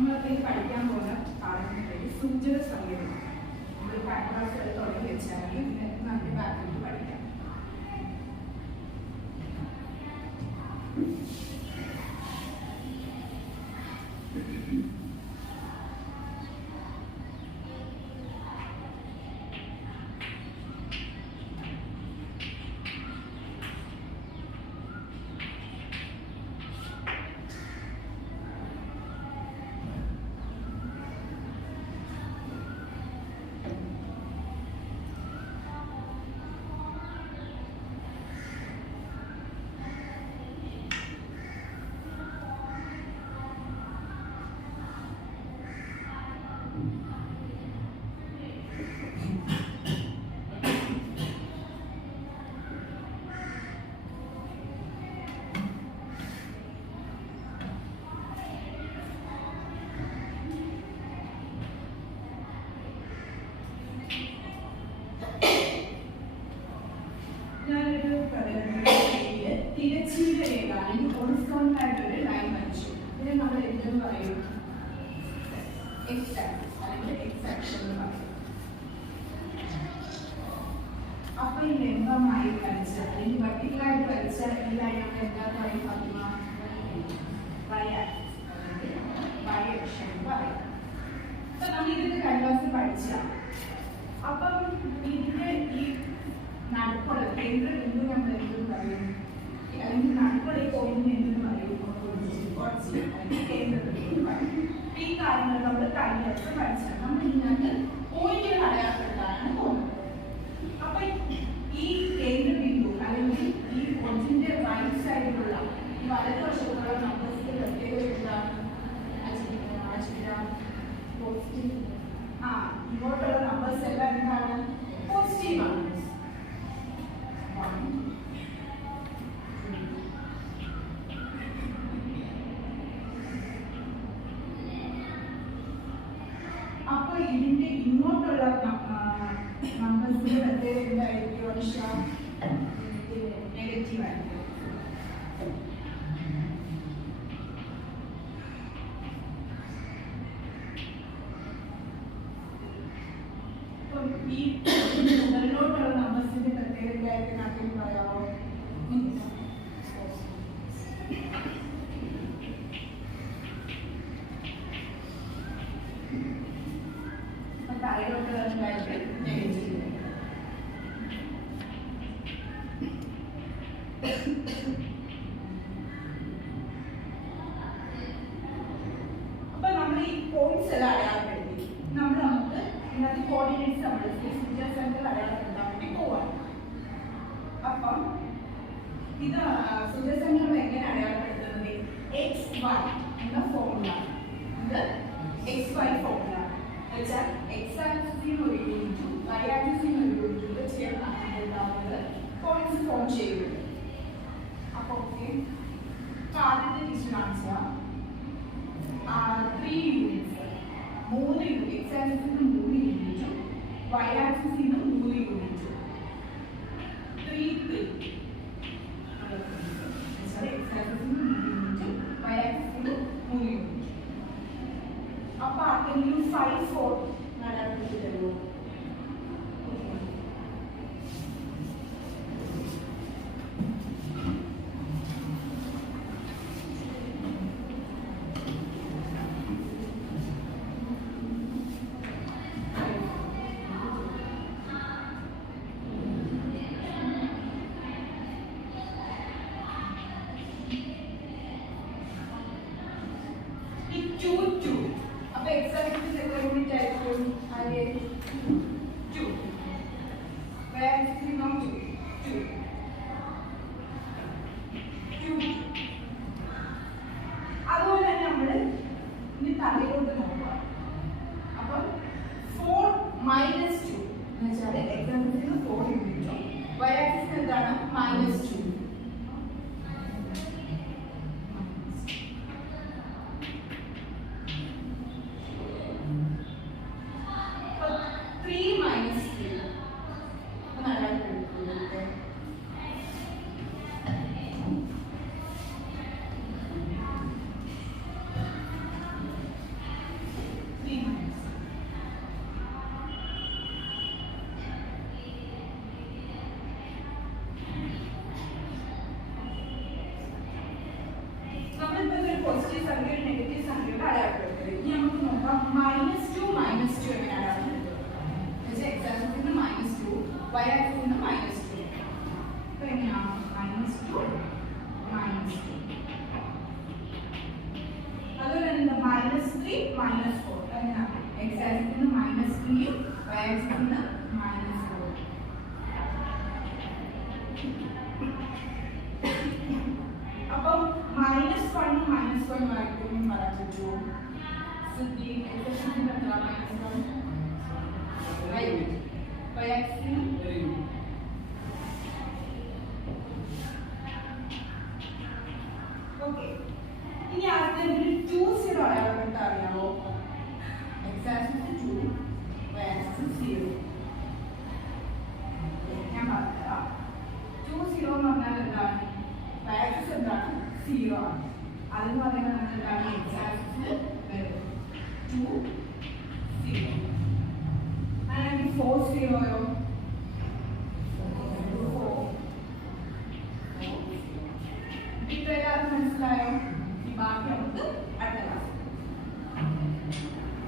നമ്മളത്തേക്ക് പഠിക്കാൻ പോകുന്ന പാഠത്തിന് പേര് സൂചക സംഗീതം. നമ്മൾ പാരഗ്രാഫ് തുടങ്ങി വെച്ചാൽ നമുക്ക് ബാക്കിലേക്ക് പഠിക്കാം. തിരശ്ചീന രേഖ അല്ലെങ്കിൽ ഹൊറിസോണ്ടലായിട്ടൊരു ലൈൻ വരച്ചു. ഇതിനെ നമ്മൾ എന്തെന്ന് പറയും? എക്സ് ആക്സിസ് അല്ലെങ്കിൽ എക്സ് ആക്ഷൻ എന്ന് പറയും. അപ്പൊ ഈ ലംബമായി വരച്ച അല്ലെങ്കിൽ വെർട്ടിക്കലായിട്ട് വരച്ച ഈ ലൈൻ നമ്മൾ എന്താ പറയും? വൈ ആക്സിസ് അല്ലെങ്കിൽ വൈ അക്ഷം എന്ന് പറയും. അപ്പൊ നമ്മൾ ഇതിന്റെ കൺവേഴ്സ് പഠിച്ചാൽ അപ്പം ഇതിന്റെ ഈ നടുക്കുള്ള കേന്ദ്ര ബിന്ദു നമ്മൾ എന്തെന്ന് പറയും? അല്ലെങ്കിൽ നടുക്കുള്ള ഈ പോയിന്റിന് എന്തെന്ന് പറയും? കേന്ദ്ര ബിന്ദു പറയും. ഈ കാര്യങ്ങൾ നമ്മൾ കഴിഞ്ഞ ദിവസം പഠിച്ചാൽ നമ്മൾ ഇതിനകത്ത് പോയിന്റുകൾ അടയാളപ്പെടുത്താനാണ് പോകുന്നത്. അപ്പൊ ഈ കേന്ദ്ര ബിന്ദു അല്ലെങ്കിൽ ഈ ഒറിജിന്റെ റൈറ്റ് സൈഡിലുള്ള ഈ വലതുവശത്തുള്ള നമ്പേഴ്സിന്റെ പ്രത്യേകത എന്താണ്? പോസിറ്റീവ്. ഇങ്ങോട്ടുള്ള നമ്പേഴ്സ് എല്ലാം എന്താണ്? പോസിറ്റീവ് ആണ്. അപ്പൊ ഇതിന്റെ ഇങ്ങോട്ടുള്ള നമ്പേഴ്സിന്റെ പ്രത്യേകത എന്തായിരിക്കും? നെഗറ്റീവ് ആയിരിക്കും. ഈ മുകളിലോട്ടുള്ള നമ്പേഴ്സിന്റെ പ്രത്യേകതയായിട്ട് കണക്കിന് പറയാമോ? താഴോട്ടുള്ള നെഗറ്റീവ്. അപ്പൊ നമ്മൾ ഈ പോയിന്റ്സ് എല്ലാം അടയാളപ്പെടുത്തി നമുക്ക് ഇന്നത്തെ കോർഡിനേറ്റ്സ് നമ്മൾ സൂചക സംഖ്യകൾ അടയാളപ്പെടുത്താൻ വേണ്ടി പോവാണ്. അപ്പം ഇത് സൂചക സംഖ്യകൾ എങ്ങനെ അടയാളപ്പെടുത്തുന്നത്? XY എന്ന ഫോർമുല. ഇത് XY ഫോർമുല വെച്ചാൽ X ആക്സിസിന് ഒരു യൂണിറ്റും Y ആക്സിസിന് ഒരു യൂണിറ്റും ചേർന്നാണ് ഉണ്ടാവുന്നത് പോയിന്റ്സ് ഫോം ചെയ്യുന്നത്. അപ്പൊ ആദ്യത്തെ ലിസ്റ്റ് കാണിച്ചാൽ 3 യൂണിറ്റ്സ് 3 യൂണിറ്റ് X ആക്സിസിന് 3 യൂണിറ്റും Y ആക്സിസിന് 3 യൂണിറ്റും 3 3 X ആക്സിസിന് 3 യൂണിറ്റും Y ആക്സിസിന് 3 യൂണിറ്റും. അപ്പൊ ആർക്കെങ്കിലും 5 4 നടത്തി തരുമോ? y ആക്സിസിൽ നിന്ന് -2. അപ്പോൾ എങ്ങനെയാണ് -2 -2. അതുപോലെ തന്നെ -3 -4 എങ്ങനെയാണ് x ആക്സിസിൽ നിന്ന് -3 y ആക്സിസിൽ നിന്ന് -4. അപ്പോൾ -1 -1 ആയിരിക്കും പറയാൻ പറ്റുമോ? സിദ്ധി എക്സ്പ്രഷൻ്റെ എത്ര -1 y ആക്സിസിൽ ഓക്കെ. ഇനി ആദ്യത്തെ 2 0 അടയാളം അറിയാമോ? x axis 2 y axis 0. ഞാൻ പറഞ്ഞുതരാം. 2 0 എന്ന് പറഞ്ഞാൽ എന്താണ്? y ആക്സിസ് എന്താണ്? 0 ആണ്. അതെന്ന് പറയുന്നത് നമുക്ക് എന്താണ്? x ആക്സിസ് വരും 2 0. അല്ലെങ്കിൽ 4 0യോ